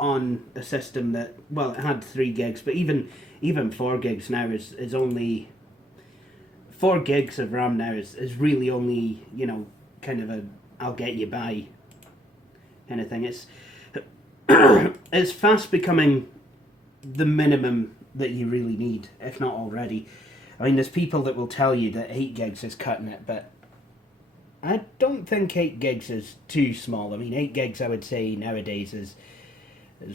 on a system that, well, it had 3 gigs, but even 4 gigs now is only... 4 gigs of RAM now is really only, you know, kind of a I'll get you by kind of thing. It's fast becoming the minimum that you really need, if not already. I mean, there's people that will tell you that 8 gigs is cutting it, but I don't think 8 gigs is too small. I mean, 8 gigs I would say nowadays is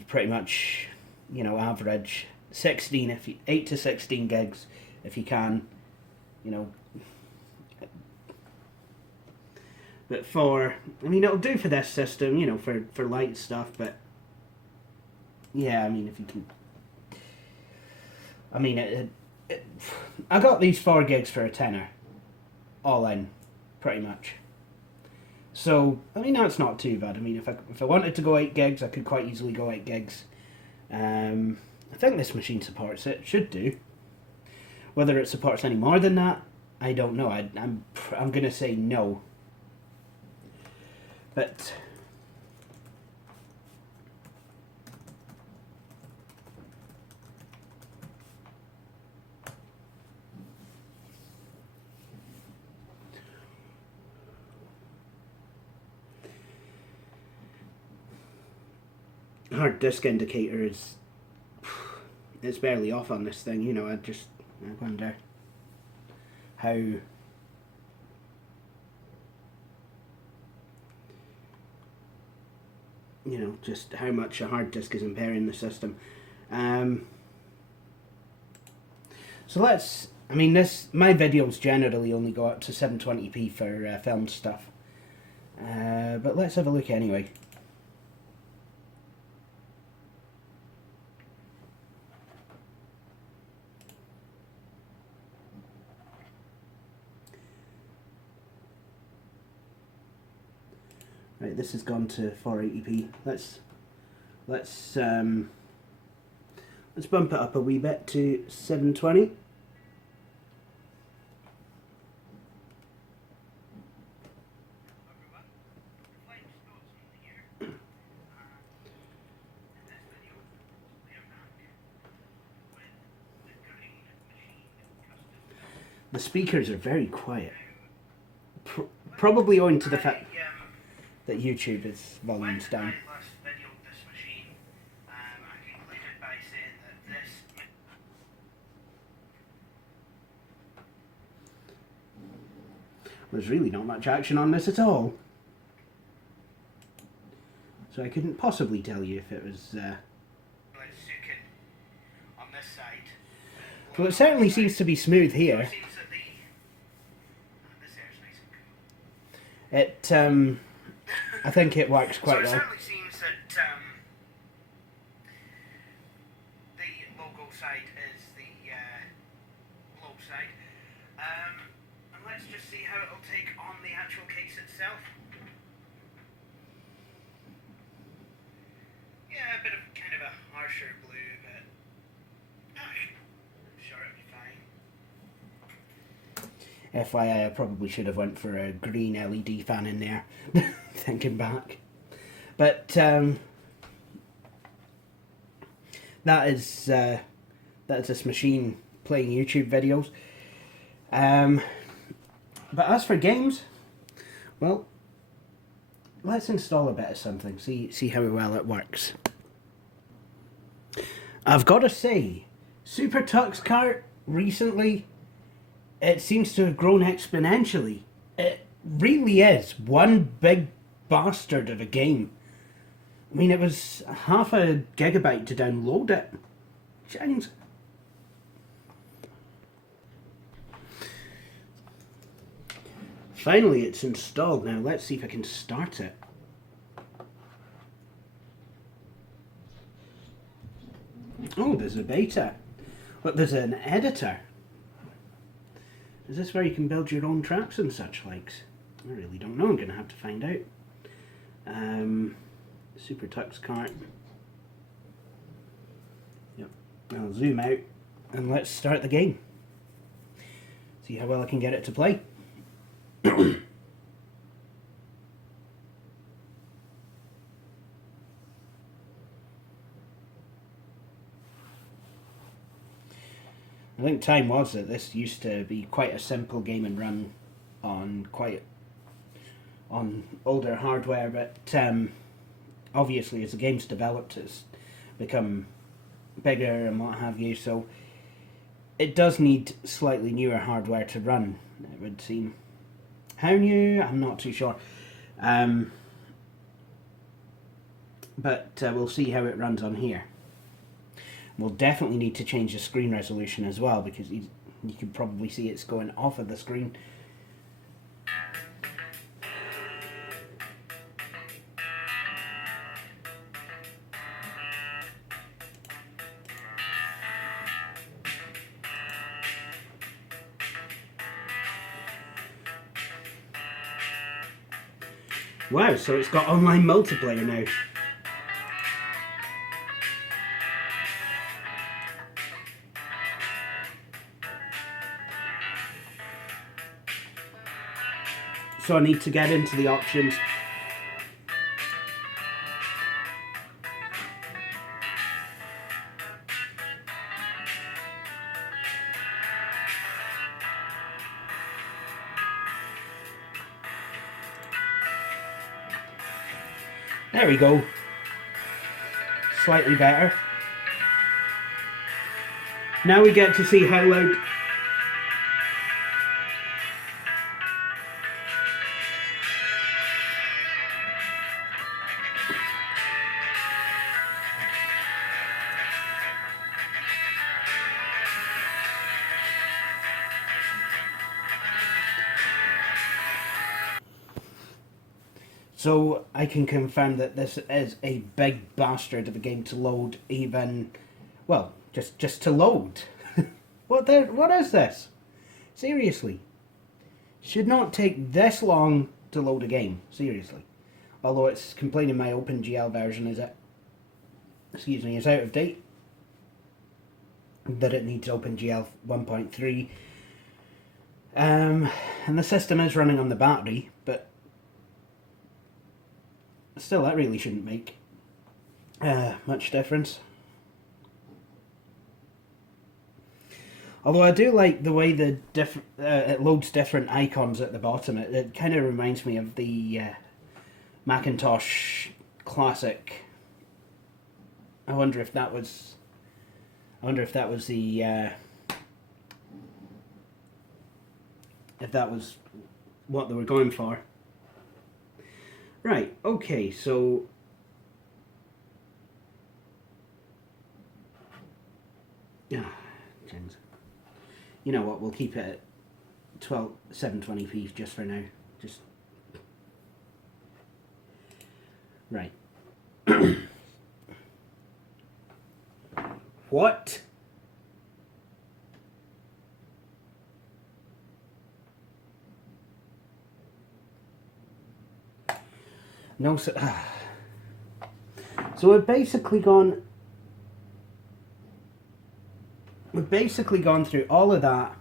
pretty much, you know, average. 8 to 16 gigs if you can, you know. But I mean, it'll do for this system, you know, for light stuff, but yeah, I mean, if you can, I mean, I got these 4 gigs for a tenner, all in, pretty much. So, I mean, that's not too bad. I mean, if I wanted to go 8 gigs, I could quite easily go 8 gigs. I think this machine supports it, should do. Whether it supports any more than that, I don't know. I'm going to say no. But hard disk indicator it's barely off on this thing, you know. I wonder how, you know, just how much a hard disk is impairing the system. So I mean, my videos generally only go up to 720p for film stuff, but let's have a look anyway. Right, this has gone to 480p. Let's bump it up a wee bit to 720. The speakers are very quiet. Probably owing to the fact that YouTube is volumes down. There's really not much action on this at all, so I couldn't possibly tell you if it was well, it certainly seems to be smooth here. It I think it works quite well. Certainly seems that the logo side is the low side. And let's just see how it'll take on the actual case itself. Yeah, a bit of kind of a harsher blue, but I'm sure it'll be fine. FYI, I probably should have went for a green LED fan in there, thinking back. But that is this machine playing YouTube videos. But as for games, well, let's install a bit of something, see how well it works. I've got to say, Super Tux Kart recently, it seems to have grown exponentially. It really is one big bastard of a game. I mean, it was half a gigabyte to download it. Jings. Finally, it's installed. Now, let's see if I can start it. Oh, there's a beta. But there's an editor. Is this where you can build your own tracks and such likes? I really don't know. I'm going to have to find out. Super Tux cart. Yep. I'll zoom out and let's start the game. See how well I can get it to play. I think time was that this used to be quite a simple game and run on older hardware, but obviously as the game's developed it's become bigger and what have you, so it does need slightly newer hardware to run, it would seem. How new? I'm not too sure. But we'll see how it runs on here. We'll definitely need to change the screen resolution as well, because you can probably see it's going off of the screen. Wow, so it's got online multiplayer now. So I need to get into the options. There we go. Slightly better. Now we get to see how loud. So I can confirm that this is a big bastard of a game to load, even, well, just to load. What is this? Seriously. Should not take this long to load a game, seriously. Although it's complaining my OpenGL version is out of date. That it needs OpenGL 1.3. And the system is running on the battery, but still, that really shouldn't make much difference. Although I do like the way it loads different icons at the bottom. It kind of reminds me of the Macintosh Classic. I wonder if that was the if that was what they were going for. Right, okay, so James. You know what, we'll keep it at 720p just for now. Just right. What? No, so we've basically gone through all of that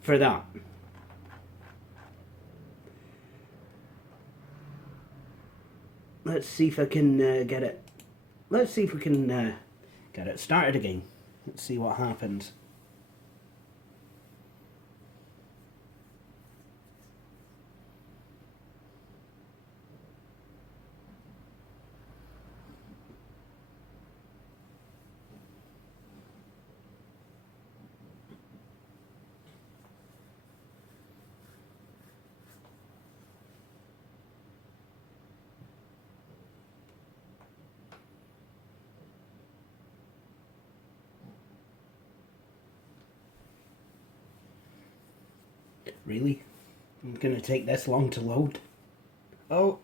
for that. Let's see if I can get it. Let's see if we can get it started again. Let's see what happens. Really? It's going to take this long to load. Oh,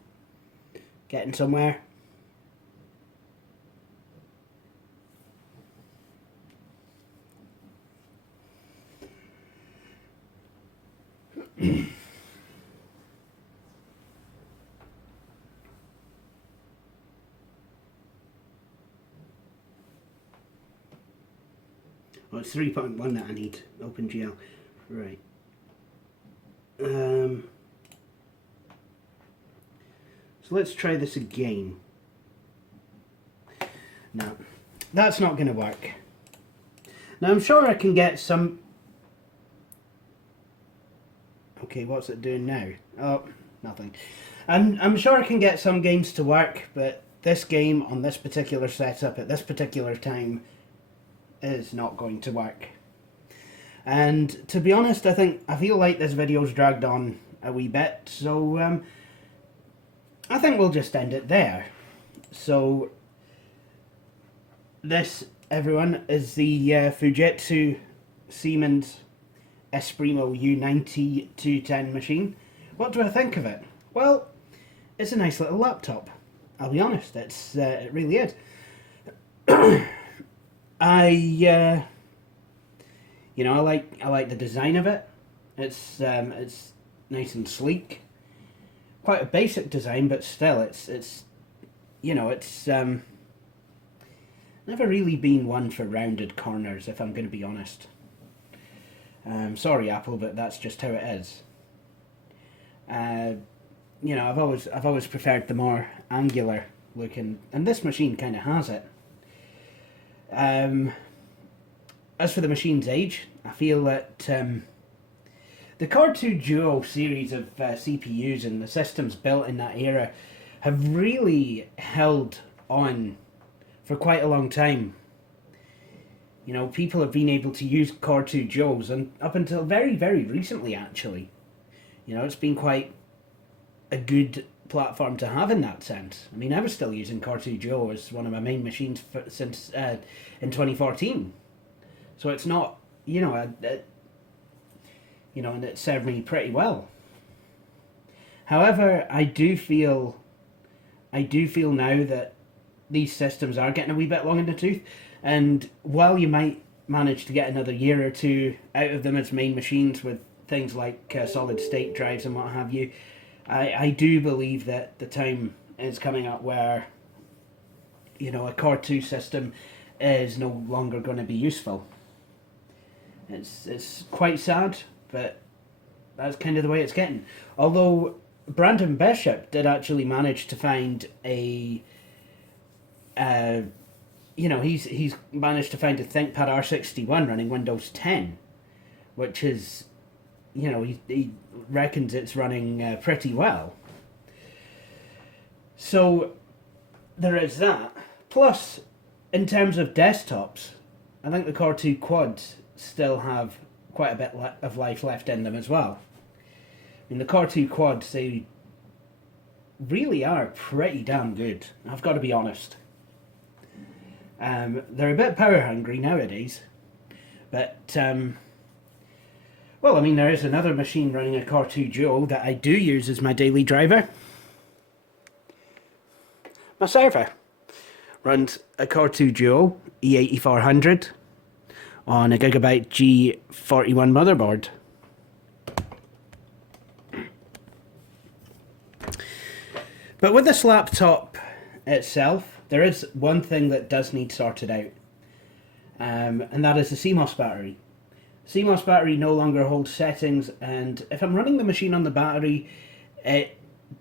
getting somewhere. Oh, it's 3.1 that I need. OpenGL. Right. So let's try this again. No, that's not going to work. Now I'm sure I can get some... Okay, what's it doing now? Oh, nothing. I'm sure I can get some games to work, but this game on this particular setup at this particular time is not going to work. And to be honest, I feel like this video's dragged on a wee bit, so I think we'll just end it there. So this, everyone, is the Fujitsu Siemens Esprimo U9210 machine. What do I think of it? Well, it's a nice little laptop. I'll be honest, it really is. I like the design of it. It's nice and sleek. Quite a basic design, but still, it's never really been one for rounded corners, if I'm going to be honest. Sorry, Apple, but that's just how it is. I've always preferred the more angular looking, and this machine kind of has it. As for the machine's age, I feel that the Core 2 Duo series of CPUs and the systems built in that era have really held on for quite a long time. You know, people have been able to use Core 2 Duos, and up until very, very recently, actually. You know, it's been quite a good platform to have in that sense. I mean, I was still using Core 2 Duo as one of my main machines since in 2014. So it's not, and it served me pretty well. However, I do feel now that these systems are getting a wee bit long in the tooth, and while you might manage to get another year or two out of them as main machines with things like solid state drives and what have you, I do believe that the time is coming up where, a Core 2 system is no longer going to be useful. It's quite sad, but that's kind of the way it's getting. Although Brandon Bishop did actually manage to find a he's managed to find a ThinkPad R61 running Windows 10, which is, he reckons it's running pretty well. So there is that. Plus, in terms of desktops, I think the Core 2 Quads still have quite a bit of life left in them as well. I mean, the Core 2 Quads, they really are pretty damn good, I've got to be honest. They're a bit power hungry nowadays, but well, I mean, there is another machine running a Core 2 Duo that I do use as my daily driver. My server runs a Core 2 Duo E8400 on a Gigabyte G41 motherboard. But with this laptop itself, there is one thing that does need sorted out, and that is the CMOS battery. The CMOS battery no longer holds settings, and if I'm running the machine on the battery, it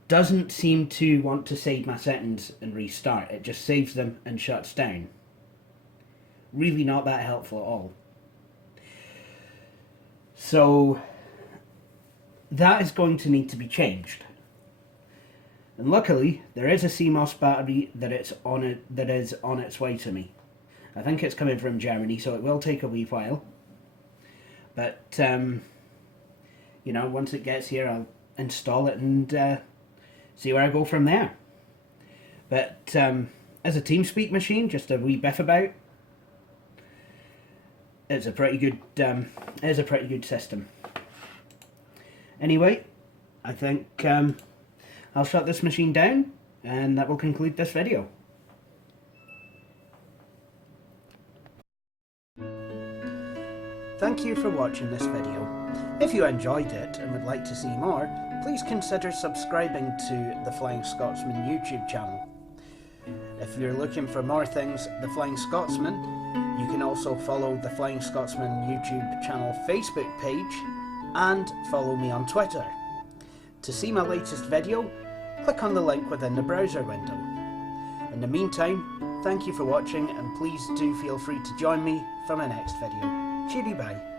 doesn't seem to want to save my settings and restart. It just saves them and shuts down. Really not that helpful at all. So that is going to need to be changed. And luckily, there is a CMOS battery that is on its way to me. I think it's coming from Germany, so it will take a wee while. But once it gets here, I'll install it and see where I go from there. But as a TeamSpeak machine, just a wee biff about, it's a pretty good system. Anyway, I think I'll shut this machine down, and that will conclude this video. Thank you for watching this video. If you enjoyed it and would like to see more, please consider subscribing to the Flying Scotsman YouTube channel. If you're looking for more things The Flying Scotsman, you can also follow the Flying Scotsman YouTube channel Facebook page and follow me on Twitter. To see my latest video, click on the link within the browser window. In the meantime, thank you for watching, and please do feel free to join me for my next video. Cheery bye.